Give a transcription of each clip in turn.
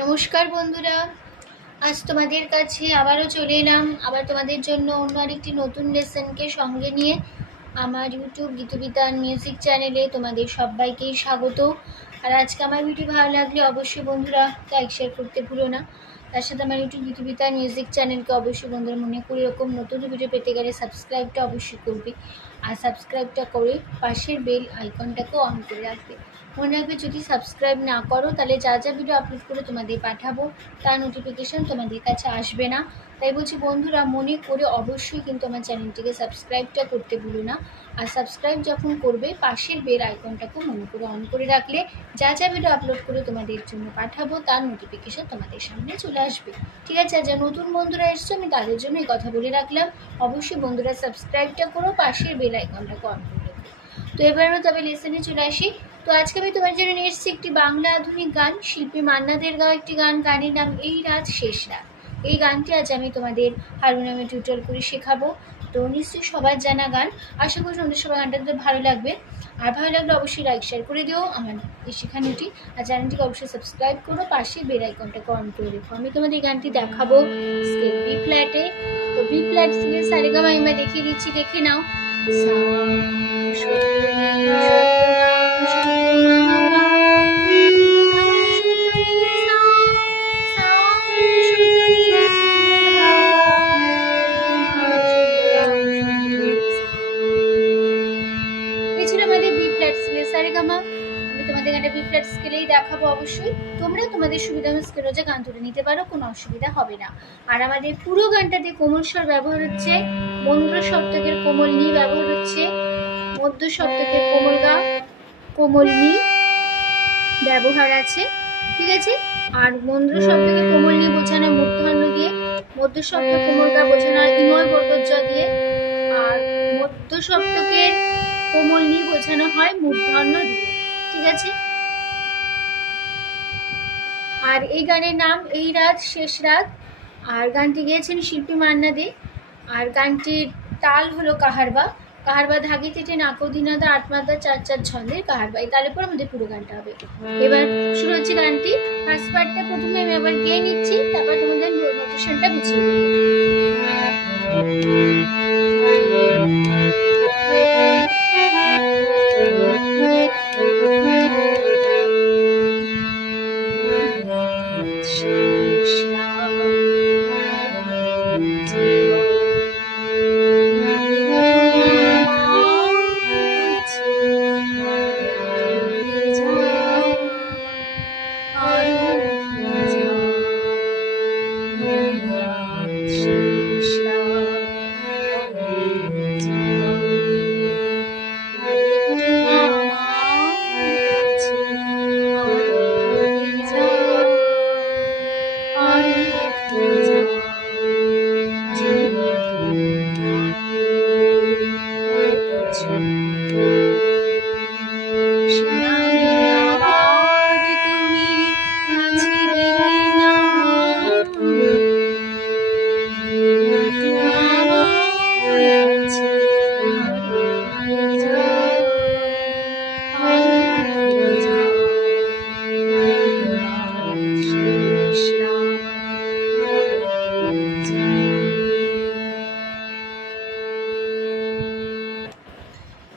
নমস্কার বন্ধুরা, আজ তোমাদের কাছে আবারও চলে এলাম আবার তোমাদের জন্য অন্য আরেকটি নতুন লেসনকে সঙ্গে নিয়ে। আমার ইউটিউব গীতবিতান মিউজিক চ্যানেলে তোমাদের সবাইকেই স্বাগত। আর আজকে আমার ভিডিও ভালো লাগলে অবশ্যই বন্ধুরা লাইক শেয়ার করতে ভুলো না। তার সাথে আমার ইউটিউব গীতবিতান মিউজিক চ্যানেলকে অবশ্যই বন্ধুরা মনে করি এরকম নতুন ভিডিও পেতে গেলে সাবস্ক্রাইবটা অবশ্যই করবে, আর সাবস্ক্রাইবটা করে পাশের বেল আইকনটাকে অন করে রাখবে। মনে রাখবে যদি সাবস্ক্রাইব না করো তাহলে যা যা ভিডিও আপলোড করে তোমাদের পাঠাবো তার নোটিফিকেশান তোমাদের কাছে আসবে না। তাই বলছি বন্ধুরা মনে করে অবশ্যই কিন্তু আমার চ্যানেলটিকে সাবস্ক্রাইবটা করতে ভুলো না। আর সাবস্ক্রাইব যখন করবে পাশের বেল আইকনটাকে মনে করে অন করে রাখলে যা যা ভিডিও আপলোড করে তোমাদের জন্য পাঠাবো তার নোটিফিকেশান তোমাদের সামনে চলে আসবে। ঠিক আছে, আর যা নতুন বন্ধুরা এসছো আমি তাদের জন্য এই কথা বলে রাখলাম, অবশ্যই বন্ধুরা সাবস্ক্রাইবটা করো, পাশের বেল আইকনটাকে অন করে রাখো। তো এবারও তবে লেসনে চলে আসি। তো আজকে আমি তোমার জন্য নিয়ে এসেছি একটি বাংলা আধুনিক গান, শিল্পী মান্না দের গাওয়া একটি গান। গানের নাম এই রাত শেষ রাত। এই গানটি আজ আমি তোমাদের হারমোনিয়ামে টিউটোরিয়াল করে শেখাবো। তো নিশ্চয়ই সবার জানা গান, আশা করি তোমাদের সবার গানটা তো ভালো লাগবে। আর ভালো লাগলে অবশ্যই লাইক শেয়ার করে দিও আমার এই শেখানোটি, আর চ্যানেলটিকে অবশ্যই সাবস্ক্রাইব করো, পাশে বেল আইকনটাকে অন করে রেখো। আমি তোমাদের এই গানটি দেখাবো স্কেল বি ফ্ল্যাটে। তো বি ফ্ল্যাট স্কেল সারেগামা আমি দেখিয়ে দিচ্ছি, দেখে নাও। আমি তোমাদের গানটা বি ফ্ল্যাট স্কেলেই দেখাবো। অবশ্যই তোমরা তোমাদের সুবিধা স্কেল অনুযায়ী গান তুলে নিতে পারো, কোনো অসুবিধা হবে না। আর আমাদের পুরো গানটাতে কোমল স্বর ব্যবহার হচ্ছে, মন্দ্র সপ্তকের কোমল নি ব্যবহার হচ্ছে, মধ্য সপ্তকের কোমল গা কোমল নি ব্যবহার আছে। ঠিক আছে, আর মন্দ্র শব্দকে কোমল নি বোঝানো মূর্ধন্য দিয়ে, মধ্য শব্দ কোমল গা বোঝানো ইময় বর্গজ দিয়ে, আর মধ্য সপ্তকের কোমল নি বোঝানো হয় মূর্ধন্য দিয়ে। ঠিক আছে, আর এই গানের নাম এই রাত শেষ রাত। আর গানটি গেয়েছেন শিল্পী মান্না দে। আর গানটির তাল হলো কাহারবা। কাহারবা ধাগি তেটে নাকদিনাদা আটমাদা চার চার ছন্দের কাহারবা। এই তালের পর আমাদের পুরো গানটা হবে। এবার শুরু হচ্ছে গানটি। ফার্স্ট পার্টটা প্রথমে আমি আবার গেয়ে নিচ্ছি, তারপর তোমাদের নোটেশনটা বুঝিয়ে দেবো।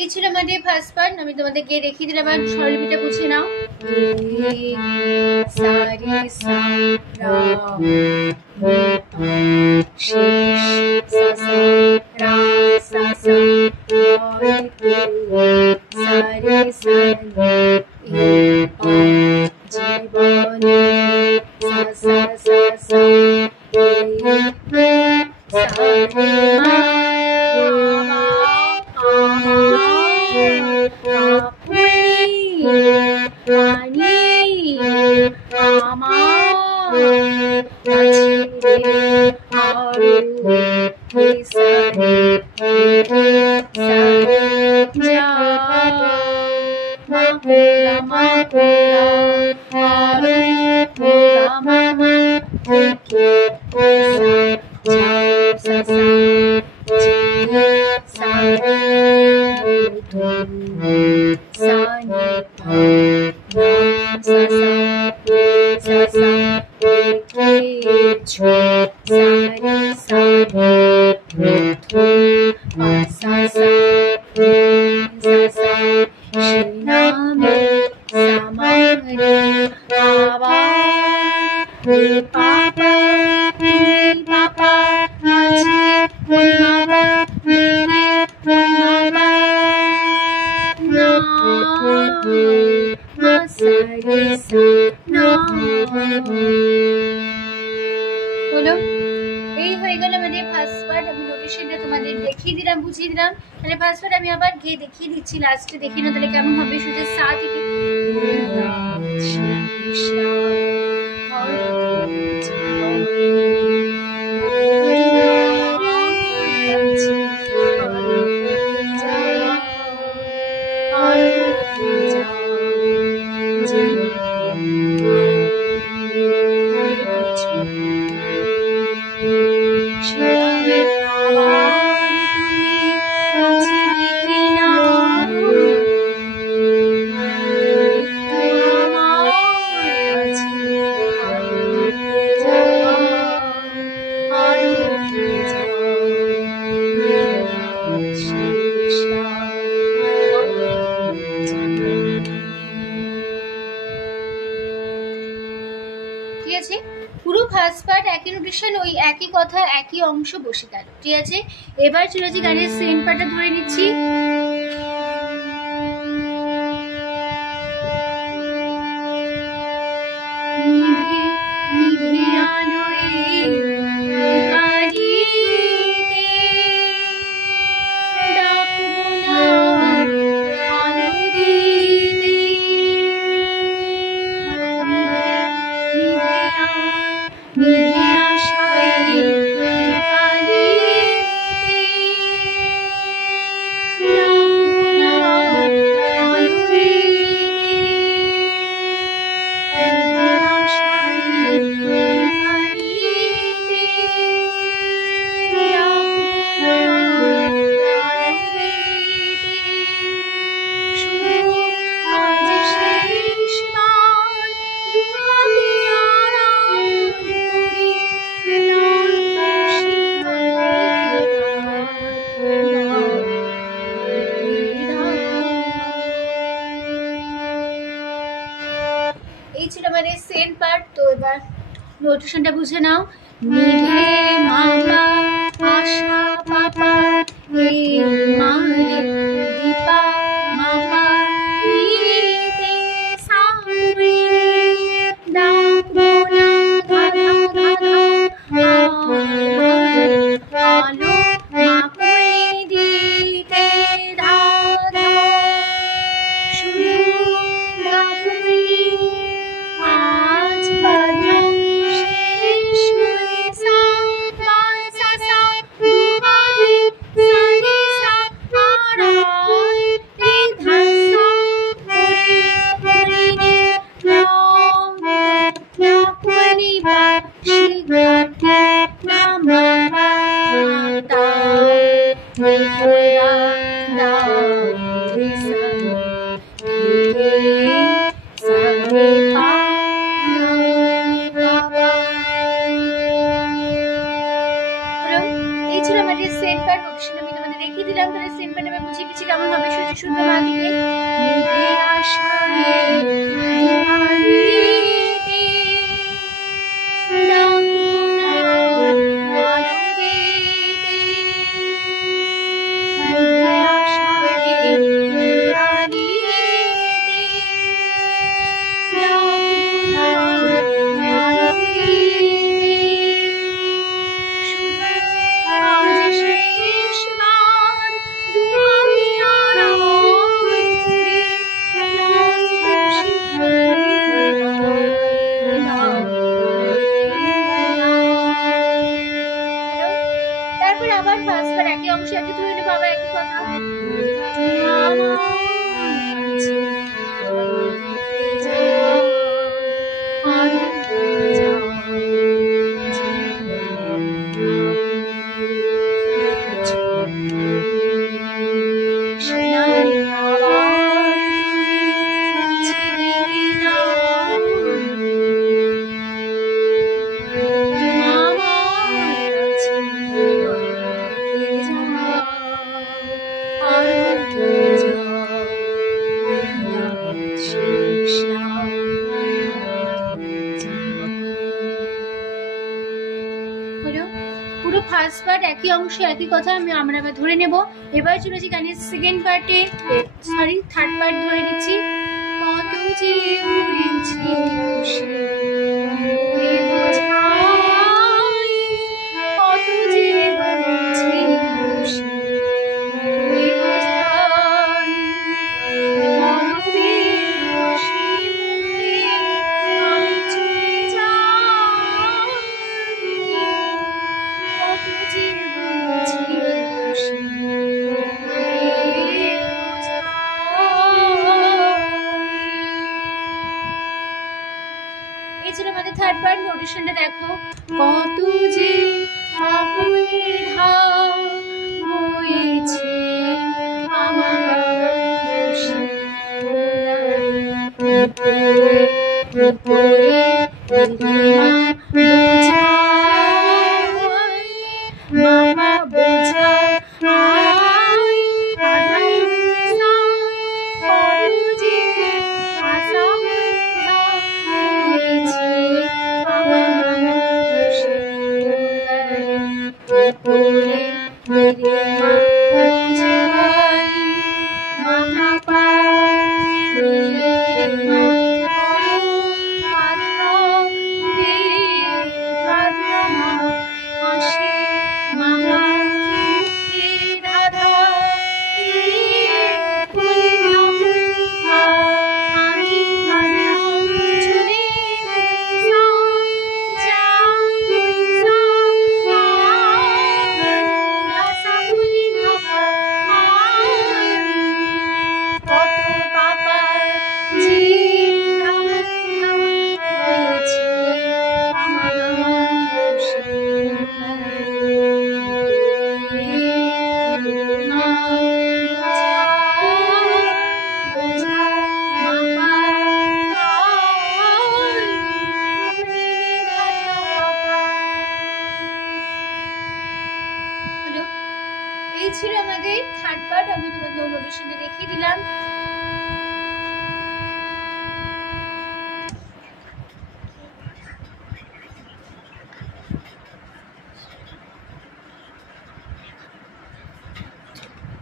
এই ছিল আমাদের ফার্স্ট পার্ট। আমি তোমাদেরকে দেখিয়ে দিলাম, আর স্বরলিপিটা বুঝে নাও। রে আবার রে পাপা তুমি পাপা মাঝে ওই মাপা রে ওই মাপা না মা সা রে সা না হলো। এই হয়ে গেল আমাদের ফার্স্ট পার্ট। আমি নোটেশনটা তোমাদের দেখিয়ে দিলাম, বুঝিয়ে দিলাম। তাহলে ফার্স্ট পার্ট আমি আবার গিয়ে দেখিয়ে দিচ্ছি, লাস্টে দেখিয়ে না তাহলে কেমন হবে। শুধু সা থেকে পুরো ফার্স্ট পার্ট একই নোটেশন, ওই একই কথা একই অংশ বসে গেল। ঠিক আছে, এবার চলে যে গানের সেকেন্ড পার্টটা ধরে নিচ্ছি। এই ছিল আমাদের সেকেন্ড পার্ট। তো এবার নোটেশনটা বুঝে নাও। নিধে মামা আশা পাপা হে মা রে দীপা মামা নিধে সা রে দা মোনা ধাধা ধাধা আলো মাপে দিতে ধাধা শুরু গাপুরি আজ বাজা শেষ হয়ে সা পা সা সা দুবা রে সা রে সা আরা রে ধা সা রে রে রে রাম না পনি বা শিগা না মা তা রে রা দা রে সা রে সা রে পা এই ছিল আমাদের সেকেন্ড পার্ট। নোটেশন আমি তোমাদের দেখিয়ে দিলাম। তাহলে সেকেন্ড পার্ট আমি বুঝিয়ে দিচ্ছি কেমন হবে। শুনতে মা দিকে নিভে আশায় শেষ বার দুয়া লাস্ট পার্ট, একই অংশ একই কথা আমরা আবার ধরে নেব। এবার চলেছি গানের সেকেন্ড পার্টে, সরি থার্ড পার্ট ধরে নিচ্ছি। কত যে উড়েছে খুশি উড়ে বোঝাই, কত যে উড়েছে খুশি উড়ে বোঝাই, বরফের খুশি মুখে আমি চলে যাই, কত যে উড়েছে খুশি উড়ে এই ছিল আমাদের থার্ড পার্ট। নোটেশনটা দেখো, কত যে আগুনের ধার বয়েছে আমার খুশি উপরে মামা বোঝাই এই ছিল আমাদের থার্ড পার্ট। আমি তোমাদের নোটেশনে দেখিয়ে দিলাম।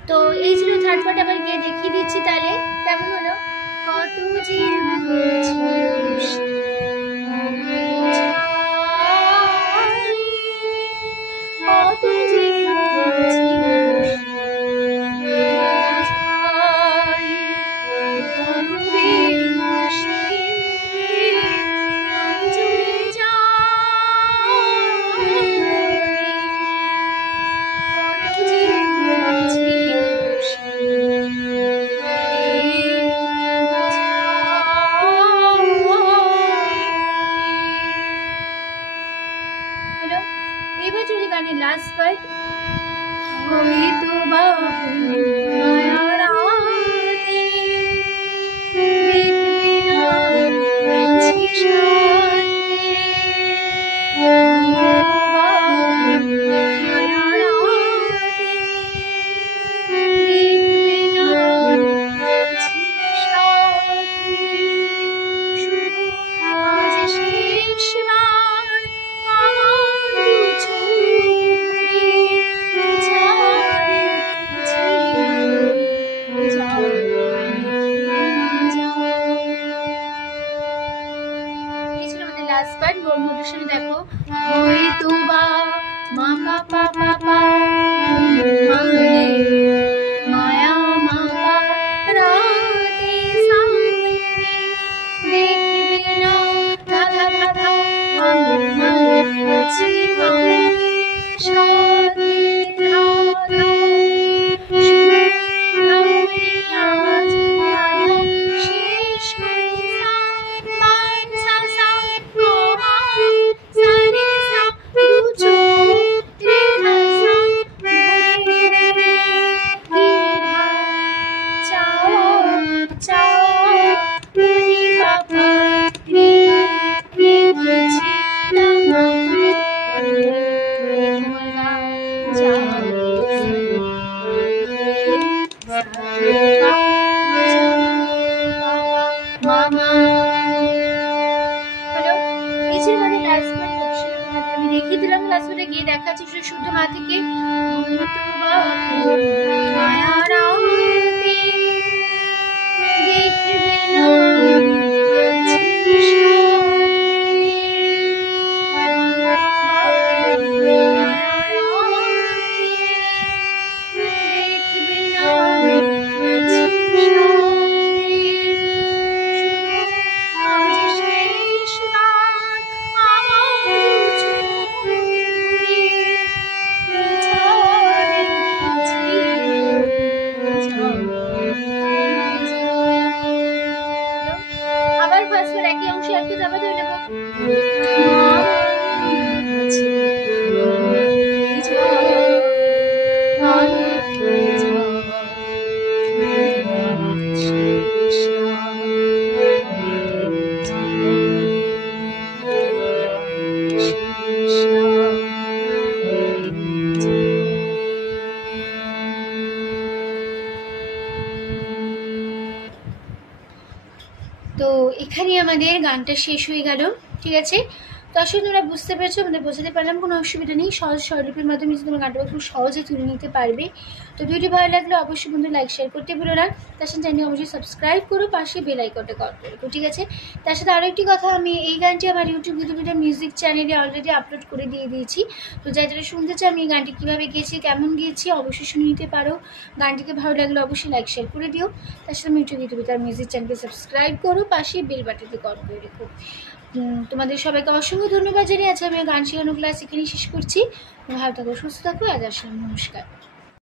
তো এই ছিল থার্ড পার্ট, আবার গিয়ে দেখিয়ে দিচ্ছি তাহলে কেমন হলো। কত যে কত যে এবার চলে গানের লাস্ট পার্ট। হয়তো বাবু মায়ার আতে দেখবি না আছি সাথে, হয়তো বাবু মায়ার আতে দেখবি না আছি সাথে, শুধু আজ শেষবার আমার দেখো, হয়তো বা মা পা পা পা মানে মায়া মা পা রাতে সামনে দেখবি না রাধা রাধা আমার কাছে সাথে রাধা শেষ দিলাম, লাস্ট মিনিটে গিয়ে দেখাচ্ছি শুদ্ধ মা থেকে। আবার ফার্স্ট একই অংশে একটু দাবা ধরে নেব। তো এখানে আমাদের গানটা শেষ হয়ে গেল, ঠিক আছে। তো আসলে তোমরা বুঝতে পেরেছো, আমাদের বোঝাতে পারলাম, কোনো অসুবিধা নেই। সহজ স্বরলিপির মাধ্যমে তোমরা গানটা খুব সহজে তুলে নিতে পারবে। তো ভিডিও ভালো লাগলে অবশ্যই বন্ধু লাইক শেয়ার করতে ভুলো না। তার সাথে চ্যানেল অবশ্যই সাবস্ক্রাইব করো, পাশে বেল আইকনটা কল করে রাখো, ঠিক আছে। তার সাথে আরও একটি কথা, আমি এই গানটি আমার ইউটিউব গীতবিতান মিউজিক চ্যানেলে অলরেডি আপলোড করে দিয়ে দিয়েছি। তো যারা শুনতে চাও আমি এই গানটি কীভাবে গিয়েছি, কেমন গিয়েছি, অবশ্যই শুনে নিতে পারো। গানটিকে ভালো লাগলে অবশ্যই লাইক শেয়ার করে দিও। তার সাথে ইউটিউব গীতবিতান মিউজিক চ্যানেলকে সাবস্ক্রাইব করো, পাশে বেল বাটনটি কল করে রেখো। তোমাদের সবাইকে অসংখ্য ধন্যবাদ জানিয়ে আছে আমি গান শেখানো ক্লাস এখানেই শেষ করছি। ভালো থাকো, সুস্থ থাকো, আজ আসলাম, নমস্কার।